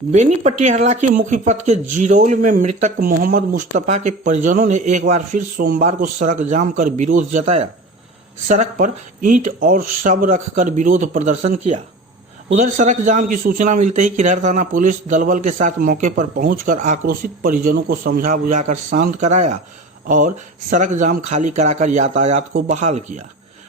बेनीपट्टी हरला के मुख्य पथ के जिरोल में मृतक मोहम्मद मुस्तफा के परिजनों ने एक बार फिर सोमवार को सड़क जाम कर विरोध जताया। सड़क पर ईंट और शव रखकर विरोध प्रदर्शन किया। उधर सड़क जाम की सूचना मिलते ही किरहर थाना पुलिस दलबल के साथ मौके पर पहुंचकर आक्रोशित परिजनों को समझा बुझाकर शांत कराया और सड़क जाम खाली कराकर यातायात को बहाल किया।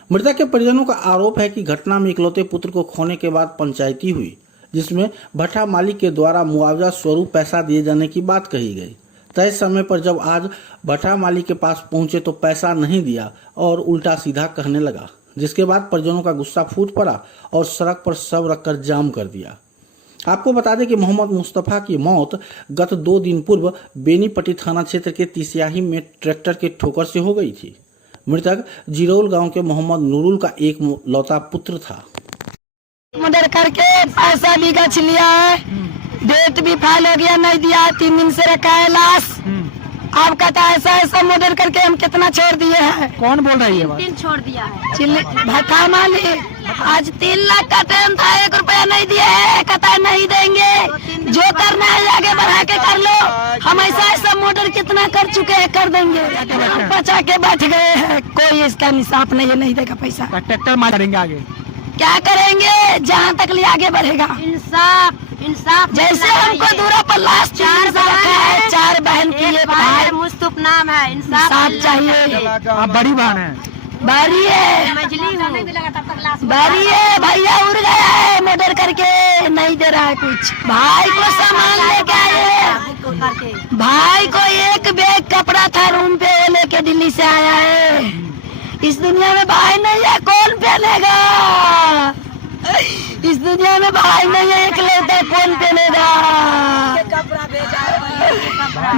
मृतक के परिजनों का आरोप है कि घटना में इकलौते पुत्र को खोने के बाद पंचायती हुई, जिसमें भट्ठा मालिक के द्वारा मुआवजा स्वरूप पैसा दिए जाने की बात कही गई। तय समय पर जब आज भट्ठा मालिक के पास पहुंचे तो पैसा नहीं दिया और उल्टा सीधा कहने लगा, जिसके बाद परिजनों का गुस्सा फूट पड़ा और सड़क पर शव रखकर जाम कर दिया। आपको बता दें कि मोहम्मद मुस्तफा की मौत गत 2 दिन पूर्व बेनीपट्टी थाना क्षेत्र के तिसियाही में ट्रैक्टर के ठोकर से हो गई थी। मृतक जिरोल गांव के मोहम्मद नूरुल का एक लौता पुत्र था। मर्डर करके पैसा भी गछ लिया है, डेट भी फाइल हो गया, नहीं दिया, 3 दिन से रखा है लाश। आप कहता है ऐसा मर्डर करके हम कितना छोड़ दिए हैं। कौन बोल रही है? 3 छोड़ दिया है। भट्ठा मालिक आज 3 लाख का टाइम था, 1 रुपया नहीं दिए है, कहता नहीं देंगे, जो करना है आगे बढ़ा के कर लो। हम ऐसा मर्डर कितना कर चुके हैं, कर देंगे। बचा के बैठ गए हैं, कोई इसका इंसाफ नहीं देगा पैसा। ट्रैक्टर मार करेंगे आगे क्या करेंगे, जहाँ तक ले आगे बढ़ेगा। इंसाफ जैसे हमको दूरा पर लाश 4 साल का है, 4 बहन की ये भाई मुस्तफ नाम है। इंसाफ चाहिए। आप बड़ी बहन है? बड़ी है, बड़ी है, भैया उड़ गया है मर्डर करके, नहीं दे रहा है कुछ। भाई को सामान लेके आए, भाई को एक बैग कपड़ा था रूम पे, लेके दिल्ली से आया है। इस दुनिया में भाई नहीं है, कौन पहनेगा? इस दुनिया में भाई नहीं है, एक लौटा, कौन पहनेगा?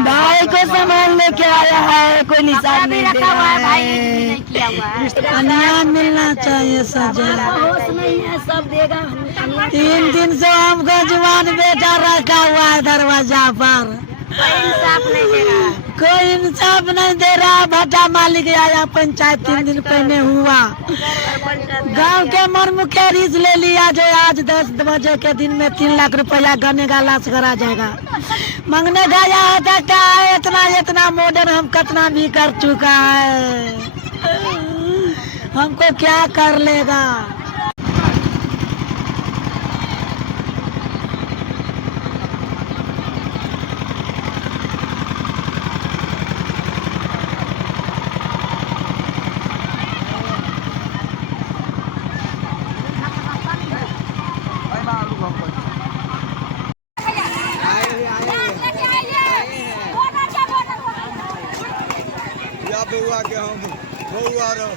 भाई को सामान लेके आया है, कोई निशान नहीं रखा हुआ है, भाई नहीं किया हुआ है। न्याय मिलना चाहिए, सजा होश नहीं है, सब देगा। 3 दिन से हमको जवान बेटा रखा हुआ है दरवाजा पर, इंसाफ नहीं दे रहा, कोई इंसाफ नहीं दे रहा। भट्ठा मालिक आया, पंचायत 3 दिन पहले हुआ, गांव के मर मुखिया रिज ले लिया, जो आज 10 बजे के दिन में 3 लाख रुपया गने का लाश करा जाएगा। मांगने गया होता क्या है, इतना मॉडर्न हम कितना भी कर चुका है, हमको क्या कर लेगा। बउआ के हम बउआ रहो।